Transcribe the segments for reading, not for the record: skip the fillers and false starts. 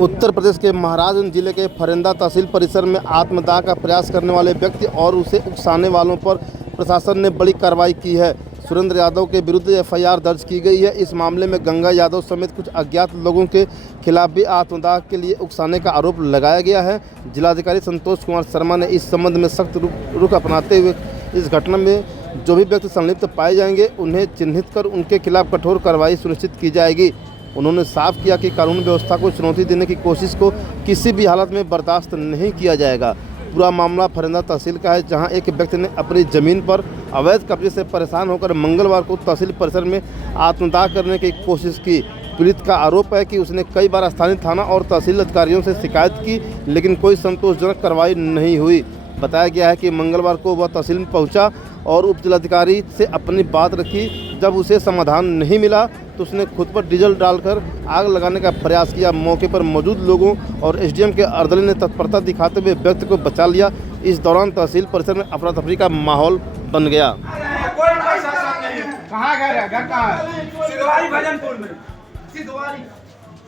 उत्तर प्रदेश के महाराजगंज जिले के फरेंदा तहसील परिसर में आत्मदाह का प्रयास करने वाले व्यक्ति और उसे उकसाने वालों पर प्रशासन ने बड़ी कार्रवाई की है। सुरेंद्र यादव के विरुद्ध एफआईआर दर्ज की गई है। इस मामले में गंगा यादव समेत कुछ अज्ञात लोगों के खिलाफ भी आत्मदाह के लिए उकसाने का आरोप लगाया गया है। जिलाधिकारी संतोष कुमार शर्मा ने इस संबंध में सख्त रुख अपनाते हुए इस घटना में जो भी व्यक्ति संलिप्त पाए जाएंगे उन्हें चिन्हित कर उनके खिलाफ कठोर कार्रवाई सुनिश्चित की जाएगी। उन्होंने साफ किया कि कानून व्यवस्था को चुनौती देने की कोशिश को किसी भी हालत में बर्दाश्त नहीं किया जाएगा। पूरा मामला फरेंदा तहसील का है, जहां एक व्यक्ति ने अपनी ज़मीन पर अवैध कब्जे से परेशान होकर मंगलवार को तहसील परिसर में आत्मदाह करने की कोशिश की। पीड़ित का आरोप है कि उसने कई बार स्थानीय थाना और तहसील अधिकारियों से शिकायत की, लेकिन कोई संतोषजनक कार्रवाई नहीं हुई। बताया गया है कि मंगलवार को वह तहसील में पहुंचा और उप जिलाधिकारी से अपनी बात रखी। जब उसे समाधान नहीं मिला तो उसने खुद पर डीजल डालकर आग लगाने का प्रयास किया। मौके पर मौजूद लोगों और एसडीएम के अर्दली ने तत्परता दिखाते हुए व्यक्ति को बचा लिया। इस दौरान तहसील परिसर में अफरा तफरी का माहौल बन गया। कहाँ घर है? घर कहाँ है? सिद्धवारी भजनपुर में। सिद्धवारी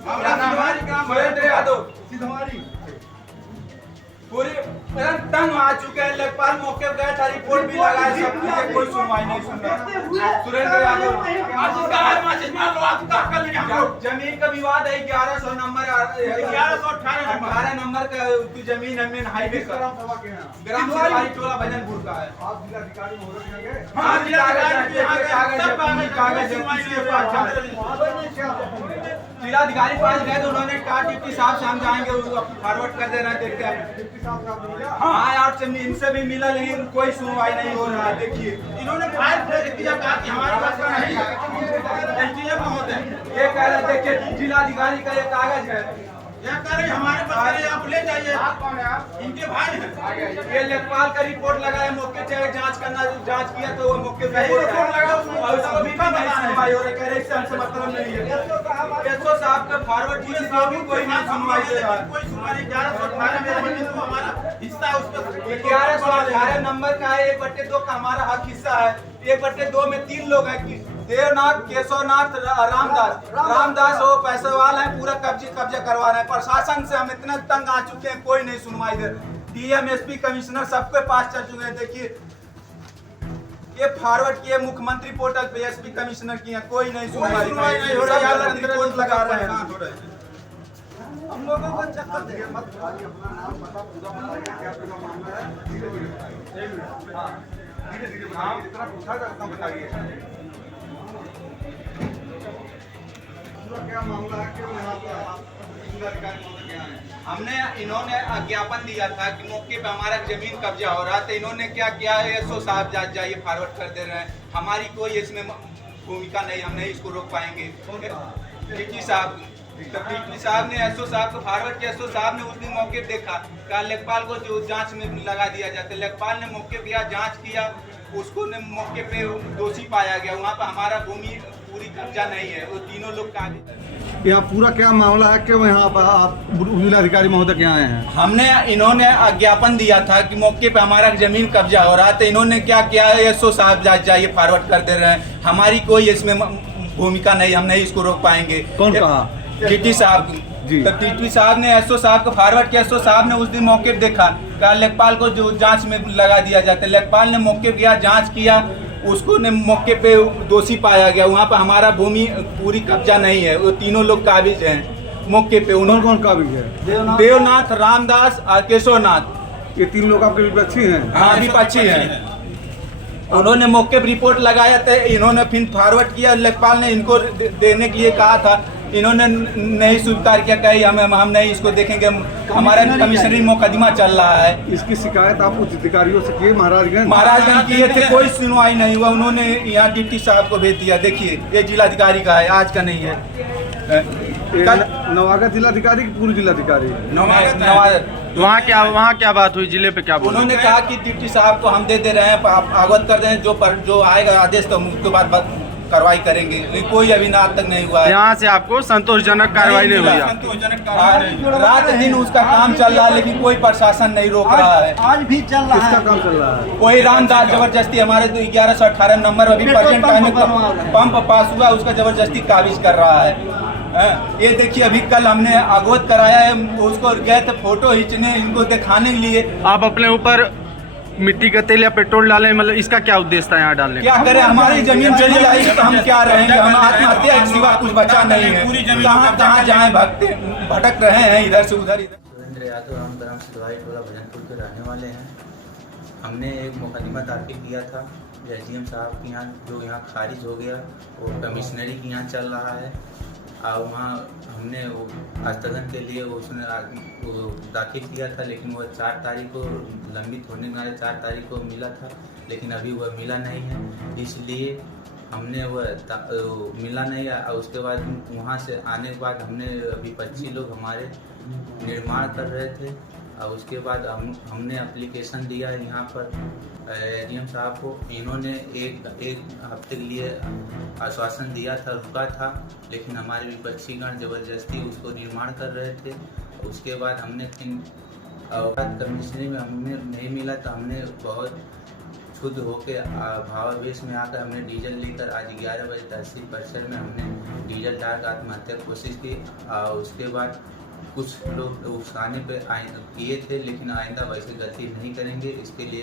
ग्राम सुरेंद्र यादव सिद्धवारी पूरी तंग आ चुके हैं। लेखपाल मौके पर गए था, रिपोर्ट भी लगाया, सब कुछ, कोई सुनवाई नहीं सुन रहा। सुरेंद्र यादव जमीन का विवाद है। 1100 नंबर 1118 नंबर का जमीन है, मेन हाईवे का। ग्राम सिद्धवारी टोला भजनपुर का है। आप जिलाधिकारी महोदय के गए? हाँ, जिलाधिकारी पास गए तो उन्होंने कहा डिप्टी साहब से हम जाएंगे, फॉरवर्ड कर देना, देखते हैं। हाँ यार, इनसे भी मिला लेकिन कोई सुनवाई नहीं हो रहा है। देखिए इन्होंने फाइल कहा कि हमारे पास का नहीं है, एसडीएम महोदय ये कह रहे, देखिए जिलाधिकारी का ये कागज है, यह कह रहे हमारे पास है, आप ले जाइए। आप कौन है? आप इनके भाई हैं। ये लेखपाल का रिपोर्ट लगाया, मौके से जांच करना, जांच किया तो वो मौके पे रिपोर्ट लगा और उसको भी नहीं सुनवाई हो रही। कह रहे इससे हमसे मतलब नहीं है। एसओ साहब का फॉरवर्ड किसी को भी कोई नहीं सुनवाई दे रहा है। कोई सुनवाई 1118 में तो हमारा हिस्सा है, उसमें 1118 नंबर का है। 1/2 का हमारा हक हिस्सा है। 1/2 में 3 लोग हैं, देवनाथ, केशवनाथ, रामदास वो पैसेवाल है, पूरा कब्जा करवा रहे हैं। प्रशासन से हम इतना तंग आ चुके हैं, कोई नहीं सुनवाई दे। डीएम, एसपी, कमिश्नर सबके पास चल चुके हैं। देखिए ये फॉरवर्ड किए मुख्यमंत्री पोर्टल पे, एसपी कमिश्नर किए, कोई नहीं सुनवाई नहीं हो रहा है। रिपोर्ट लगा रहे हैं। हम लोगों को चक्कर दे मत खाली अपना नाम पता पूरा बताइए, क्या पूरा मामला है। धीरे-धीरे नाम इतना पूछा जाता, बताइए क्या मामला है, क्यों यहाँ पे जिलाधिकारी महोदय के यहाँ है? हमने इन्होंने ज्ञापन दिया था कि मौके पे हमारा जमीन कब्जा हो रहा था। इन्होंने क्या किया है, एसओ साहब जाइए फॉरवर्ड कर दे रहे हैं। हमारी कोई इसमें भूमिका नहीं, हम नहीं इसको रोक पाएंगे। डीटी साहब ने एसओ साहब को फॉरवर्ड किया। एसओ साहब ने उस दिन मौके देखा, कहा लेखपाल को जो जांच में लगा दिया जाता है। लेखपाल ने मौके पे जांच किया, उसको ने मौके पे दोषी पाया गया। वहाँ पर हमारा भूमि पूरी कब्जा नहीं है, वो तीनों लोग काबिज। यहाँ पूरा क्या मामला है, क्यों यहाँ पर आप जिलाधिकारी महोदय के यहाँ आए हैं? इन्होंने ज्ञापन दिया था कि मौके पे हमारा जमीन कब्जा हो रहा था। इन्होंने क्या किया है, एसओ साहब जाइए फॉरवर्ड कर दे रहे हैं। हमारी कोई इसमें भूमिका नहीं, हम नहीं इसको रोक पाएंगे। कौन कहा? टीटी साहब जी। तब टीटी साहब ने एसओ साहब को फॉरवर्ड किया। एसओ साहब ने उस दिन मौके पे देखा, कहा लेखपाल को जो जांच में लगा दिया जाता है। लेखपाल ने मौके पे गया, जांच किया, उसको ने मौके पे दोषी पाया गया। वहाँ पर हमारा भूमि पूरी कब्जा नहीं है, वो तीनों लोग काबिज हैं मौके पे। उन्होंने कौन काबिज है? देवनाथ, रामदास और केशवनाथ। ये 3 लोग आपके विपक्षी हैं? हाँ, विपक्षी हैं। उन्होंने मौके पर रिपोर्ट लगाया था, इन्होंने फिर फॉरवर्ड किया। लेखपाल ने इनको देने के लिए कहा था, इन्होंने नहीं स्वीकार किया, कही हम नहीं इसको देखेंगे, हमारा कमिश्नरी मुकदमा चल रहा है। इसकी शिकायत आप उच्च अधिकारियों से किए? महाराजगंज किए थे, कोई सुनवाई नहीं हुआ। उन्होंने यहाँ डिप्टी साहब को भेज दिया। देखिए ये जिलाधिकारी का है, आज का नहीं है। नवागढ़ जिलाधिकारी की पूर्व जिलाधिकारी? वहाँ क्या बात हुई, जिले पे क्या बोला? उन्होंने कहा कि डिप्टी साहब को हम दे रहे हैं, आप अवगत कर दें, जो आएगा आदेश तो उसके बाद कार्रवाई करेंगे। लेकिन कोई अभी आज तक नहीं हुआ है। यहाँ से आपको संतोषजनक कार्रवाई नहीं हुई? संतोषजनक कार्रवाई, रात दिन उसका काम चल रहा है, लेकिन कोई प्रशासन नहीं रोक रहा है। आज भी चल रहा है। किसका काम चल रहा है? कोई रामदास जबरदस्ती, हमारे 1118 नंबर अभी प्रेजेंट टाइम में पंप पास हुआ, उसका जबरदस्ती काबिज कर रहा है। ये देखिए अभी कल हमने अवगत कराया है, उसको गए थे फोटो खींचने, इनको दिखाने के लिए। आप अपने ऊपर मिट्टी का तेल या पेट्रोल डालें, मतलब इसका क्या उद्देश्य था यहाँ डालने का? क्या करें, हमारी जमीन चली जाएगी तो हम क्या रहेंगे, हम आत्महत्या के सिवा कुछ बचा नहीं है। कहाँ जहाँ भटक रहे हैं इधर से उधर। सुरेंद्र यादव हम ग्राम सिलवाई टोला भजनपुर के रहने वाले हैं। हमने एक मुकदमा दाखिल किया था एसडीएम साहब के यहाँ, जो यहाँ खारिज हो गया। वो कमिश्नरी के यहाँ चल रहा है और वहाँ हमने वो स्थगन के लिए उसने वो दाखिल किया था, लेकिन वह 4 तारीख को लंबित होने वाले 4 तारीख को मिला था, लेकिन अभी वह मिला नहीं है। इसलिए हमने वह मिला नहीं। और उसके बाद वहाँ से आने के बाद हमने अभी 25 लोग हमारे निर्माण कर रहे थे और उसके बाद हमने एप्लीकेशन दिया यहाँ पर एसडीएम साहब को। इन्होंने एक हफ्ते के लिए आश्वासन दिया था, रुका था, लेकिन हमारे विपक्षीगण जबरदस्ती उसको निर्माण कर रहे थे। उसके बाद हमने कमिश्नरी में हमें नहीं मिला तो हमने बहुत खुद होके भावावेश में आकर हमने डीजल लेकर आज 11 बजे तहसील परिसर में हमने डीजल डाल आत्महत्या की कोशिश की। और उसके बाद कुछ लोग उकसाने पे किए थे, लेकिन आइंदा वैसे गलती नहीं करेंगे। इसके लिए